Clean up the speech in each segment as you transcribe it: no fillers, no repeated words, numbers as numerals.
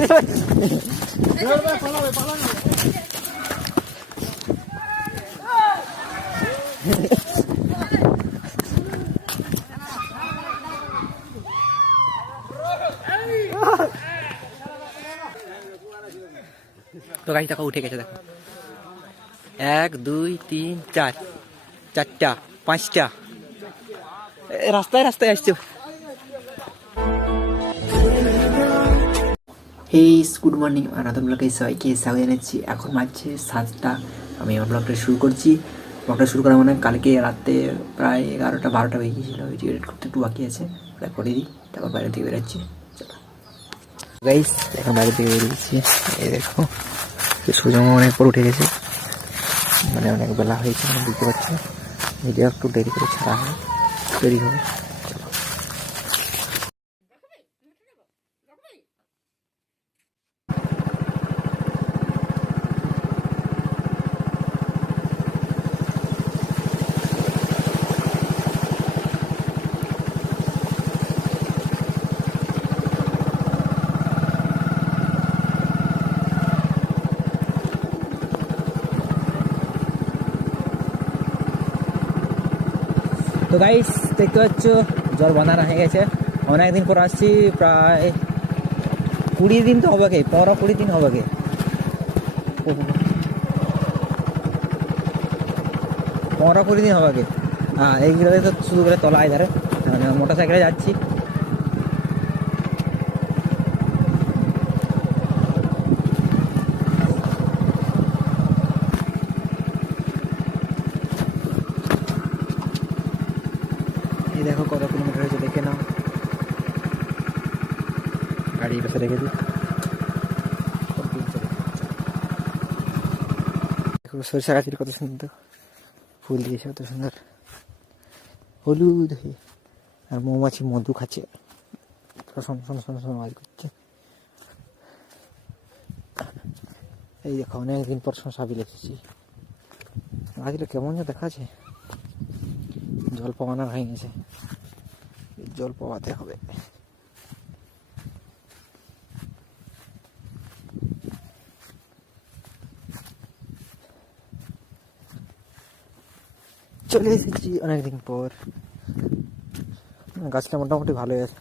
তো গাড়ি টাকা উঠে গেছে দেখো, 1 2 3 4, 4টা 5টা রাস্তায় রাস্তায় আসছে। গুড মর্নিং, নতুন ব্লগে সবাইকে স্বাগত জানাচ্ছি। এখন বাজছে 7টা, আমি আমার ব্লগটা শুরু করছি। ব্লগটা শুরু করা মানে কালকে রাতে প্রায় 11টা 12টা হয়ে গিয়েছিলো, ভিডিও এডিট করতে একটু বাকি আছে, ওটা করে দিই, তারপর বাইরে থেকে বেরোচ্ছি। চলো গাইস, এখন বাইরে থেকে বেরিয়েছি। এই দেখো সূর্য অনেক পর উঠে গেছে, মানে অনেক বেলা হয়েছে, মানে বুঝতে পারছি। ভিডিও একটু দেরি করে ছাড়া হয়, দেরি হবে। তো গাইস দেখতে পাচ্ছ জল বাঁধানো হয়ে গেছে, অনেকদিন পর আসছি, প্রায় 20 দিন তো হবে, 15-20 দিন হবে, 15-20 দিন হবে। হ্যাঁ, এইগুলো তো শুধু করে তলায় ধারে, মানে মোটর সাইকেলে যাচ্ছি। এই দেখো কত কিলোমিটার হয়েছে দেখে নাও, গাড়ি পাশে রেখে দিই। সরিষা গাছের কত সুন্দর ফুল দিয়েছে, কত সুন্দর হলুদ হয়ে, আর মৌমাছি মধু খাচ্ছে, আওয়াজ করছে। এই দেখো অনেকদিন পর শশা বি লেখেছি, গাছটা কেমন যে দেখাচ্ছে। জল পাওয়ানো হয়ে গেছে, জল পাওয়াতে হবে। চলে এসেছি অনেকদিন পর, গাছটা মোটামুটি ভালোই আছে।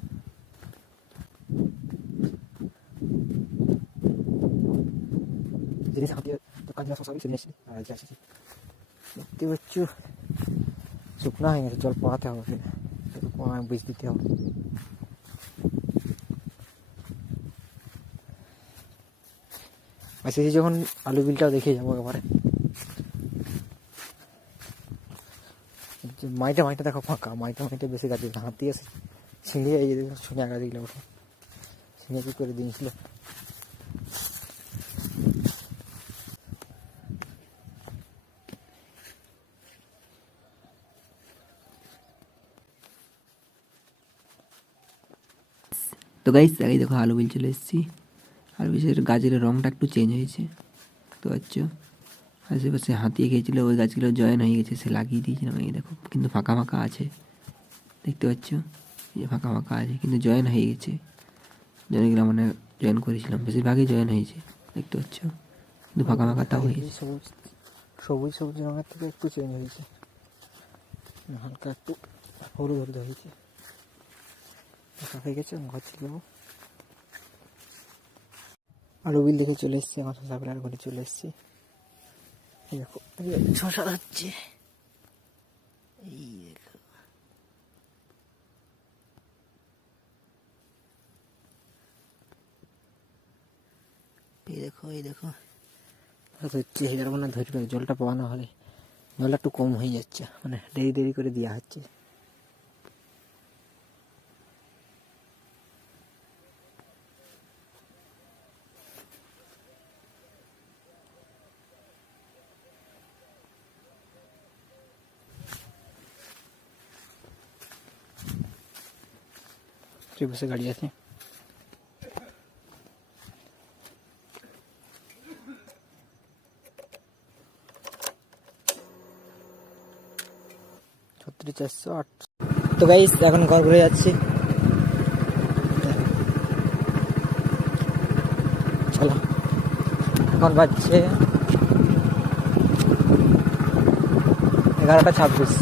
জিনিস হাতিয়ে দোকান যা সবই চলে এসেছি, আর আজকে আসছি দেখতে পাচ্ছ শুকনা হয়ে গেছে, জল পাওয়াতে হবে, বীজ দিতে হবে। এসেছি যখন আলু বিলটাও দেখিয়ে যাবো এবারে। মাইটা দেখো ফাঁকা, মাইটা বেশি গাছ, হাতি আছে ছিঁড়ে, এই যে শুনে আগা দিলে ওঠে, ছিঁড়ে কি করে দিয়েছিল। তো গাইস আগে দেখো আলু বিল চলে এসেছি, আলু বিলের গাছের রঙটা একটু চেঞ্জ হয়েছে, তো আচ্ছা আশেপাশে হাতিয়ে খেয়েছিল, ওই গাছগুলো জয়েন হয়ে গেছে, সে লাগিয়ে দিয়েছিলাম। এই দেখো কিন্তু ফাঁকা ফাঁকা আছে, দেখতে পাচ্ছ এই যে ফাঁকা ফাঁকা আছে, কিন্তু জয়েন হয়ে গেছে। জয়েনগুলো মানে জয়েন করেছিলাম, বেশিরভাগই জয়েন হয়েছে, দেখতে পাচ্ছ, কিন্তু ফাঁকা ফাঁকা তাও হয়েছে। সবুজ সবুজ রঙের থেকে একটু চেঞ্জ হয়েছে, হালকা একটু হলুদ হলুদ হয়েছে, হয়ে গেছে। ঘর থেকে আলু বিল দেখে চলে এসেছি, আমার শশা বেলার ঘরে চলে এসেছি। দেখো শশা হচ্ছে, এই দেখো এই দেখো হচ্ছে, এরকম না ধরে জলটা পাওয়ানো হলে জলটা একটু কম হয়ে যাচ্ছে, মানে দেরি দেরি করে দেওয়া হচ্ছে। বসে গাড়ি আছে, তো গাইস এখন ঘর ঘুরে যাচ্ছি। চলো এখন বাজছে 11:26।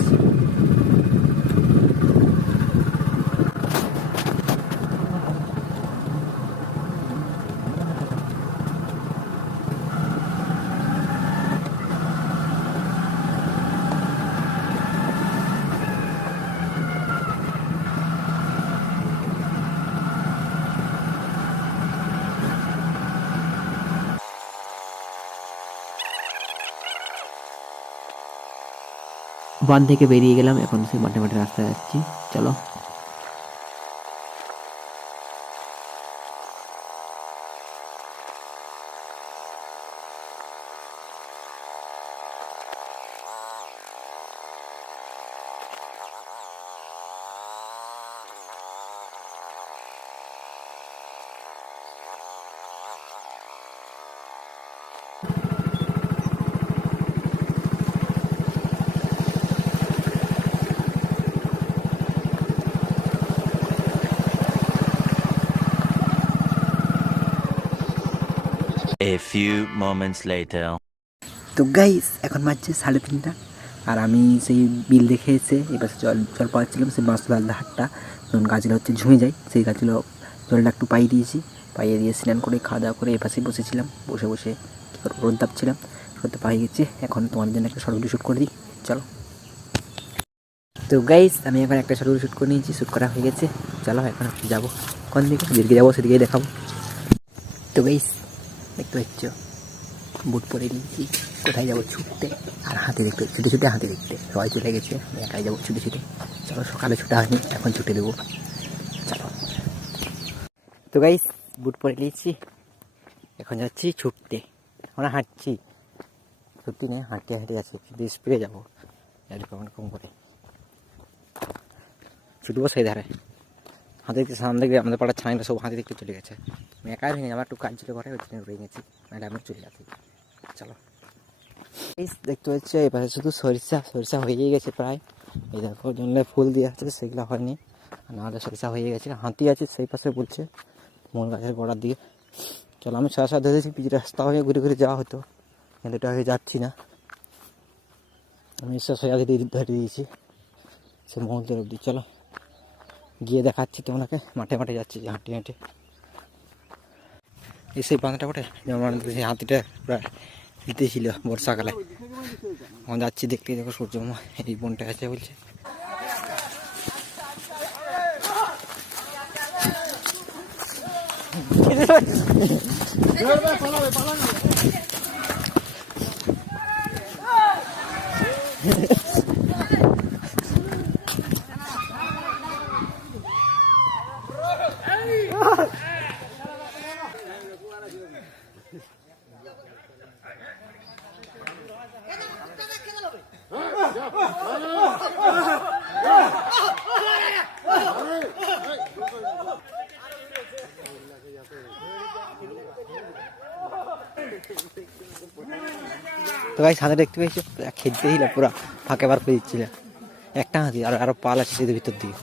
বান থেকে বেরিয়ে গেলাম, এখন সেই মাঠে মাঠে রাস্তায় যাচ্ছি। চলো A few moments later. তো গাইস এখন বাজছে 3:30, আর আমি সেই বিল দেখে এসে এবার জল পাচ্ছিলাম সেই মাছলাল হাটটা, যখন গাছগুলো হচ্ছে ঝুঁয়ে যায় সেই গাছগুলো জলটা একটু পাইয়ে দিয়েছি, পাইয়ে দিয়ে স্নান করে খাওয়া দাওয়া করে এপাশে বসেছিলাম, বসে রোদ দাপছিলাম, রোদে পাই গেছে। এখন তোমাদের জন্য একটা শর্ট ভিডিও শ্যুট করে দিই, চলো। তো গাইস আমি এখন একটা শর্ট ভিডিও শ্যুট করে নিয়েছি, শ্যুট করা হয়ে গেছে। চলো এখন যাবো কোন দিকে, যেদিকে যাবো সেদিকেই দেখাবো। তো গাইস দেখতে পাচ্ছ বুট পরে নিয়েছি, কোথায় যাবো ছুটতে, আর হাতে দেখতে ছুটে ছুটে হাতে দেখতে সবাই চলে গেছে, আমি একাই যাবো ছুটে ছুটে। চলো সকালে ছুটা হয়নি, এখন ছুটে দেবো, চলো। তো গাইস বুট পরে নিয়েছি, এখন যাচ্ছি ছুটতে। আমরা হাঁটছি, ছুটতে নেই, হাঁটতে যাচ্ছি, কিন্তু স্পিডে যাবো এরকম করে ছুটবো সেই ধারে। হাতে দেখতে সামনে দেখবে আমাদের পাড়ার ছাইটা সব হাতে দেখতে চলে গেছে, আমি একাই ভেঙে আমার একটু কাজ ছিল ঘরে, ওই জন্য রয়ে গেছি, মানে আমি চলে যাচ্ছি। চলো এই দেখতে পাচ্ছি এপাশে শুধু সরিষা হয়ে গেছে প্রায়, এই দেখো জঙ্গলে ফুল দিয়ে আছে সেগুলো হয়নি, নাহলে সরিষা হয়ে গেছে। হাতি আছে সেই পাশে বলছে মোল গাছের গোড়ার দিকে। চলো আমি সরিষা ধরেছি, পিচ রাস্তা হয়ে ঘুরে ঘুরে যাওয়া হতো, কিন্তু এটা হয়ে যাচ্ছি না, আমি সরিষা ধরে দিয়েছি সে মহলদের অবধি। চলো গিয়ে দেখাচ্ছি তোমাকে, মাঠে মাঠে যাচ্ছি হাঁটে হাঁটে। এই সেই বাঁধটা ওঠে যেমন সেই হাতিটা প্রায় দিতেছিল বর্ষাকালে, আমরা যাচ্ছি দেখতে, দেখো সূর্য এই বনটা আছে বলছে। তো ভাই সাথে দেখতে পেয়েছি খেলতে ছিল, পুরো ফাঁকে বার করে দিচ্ছিল একটা হাতি, আর আরো পাল আছে সেদের ভিতর দিয়ে।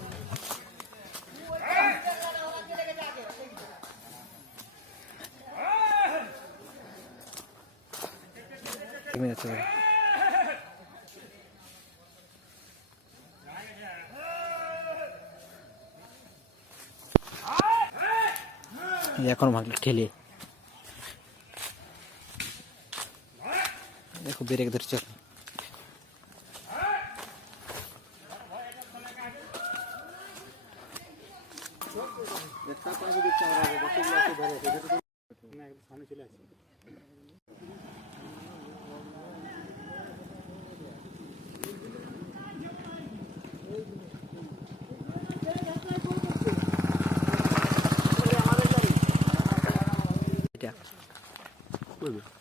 এখন ভালো ঠেলে দেখো ব্রেক ধরছে।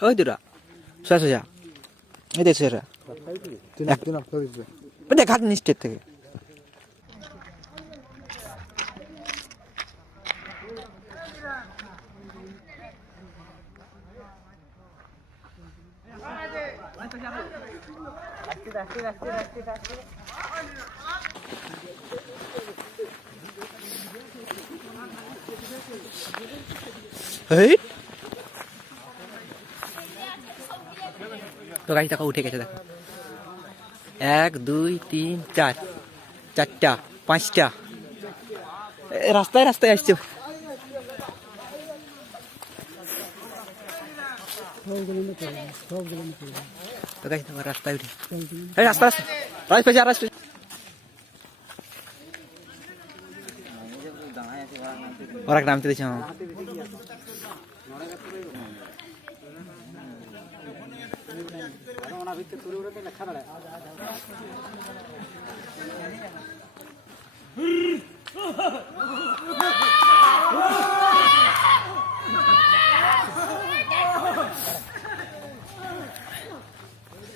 ওই দুরা সোজা এই দেখ সেরা দেখ হাত নিচের থেকে। গাড়ি দেখো উঠে গেছে দেখো, 1 2 3 4, 4টা 5টা রাস্তায় রাস্তায় আসছে। তো গাইস তোমার রাস্তায় উঠে, এই রাস্তা রাস্তা রাইট পেছে রাস্তা। ওরা নামতে দিচ্ছে।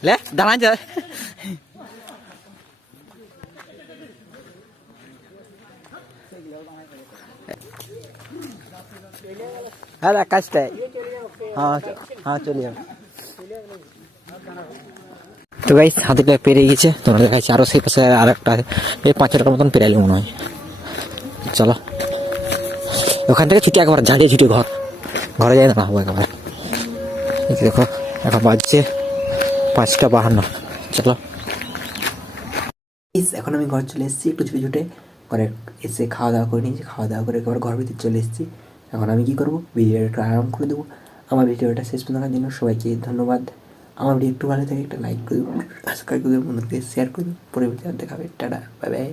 ले दालान जा। হ্যাঁ কাজটাই, হ্যাঁ হ্যাঁ চলিয়ে। তো গাইস হাতিটা পেরে গেছে, তোমরা দেখাচ্ছি আরো সেই পাশে আর একটা, এই 5টার মতন পেরাইলে মনে হয়। চলো ওখান থেকে ছুটি একবার ঝাঁঝিয়ে ছুটি ঘরে যাই না হবো একবার। দেখো এখন বাজছে 5টা 52। চলো এখন আমি ঘর চলে এসেছি একটু ছুটে ছুটে, ঘরে এসে খাওয়া দাওয়া করে নিয়েছি, খাওয়া দাওয়া করে একবার ঘর ভিতরে চলে এসেছি। এখন আমি কী করবো, ভিডিওটা আরাম করে দেবো। আমার ভিডিওটা শেষ পর্যন্ত দেখার জন্য সবাইকে ধন্যবাদ। আমার ভিডিও একটু ভালো থাকে একটা লাইক করে দেবো, সাবস্ক্রাইব করে দেবো, বন্ধুদের শেয়ার করে দেবো। পরে ভিডিও দেখাবে, টাটা বাই বাই।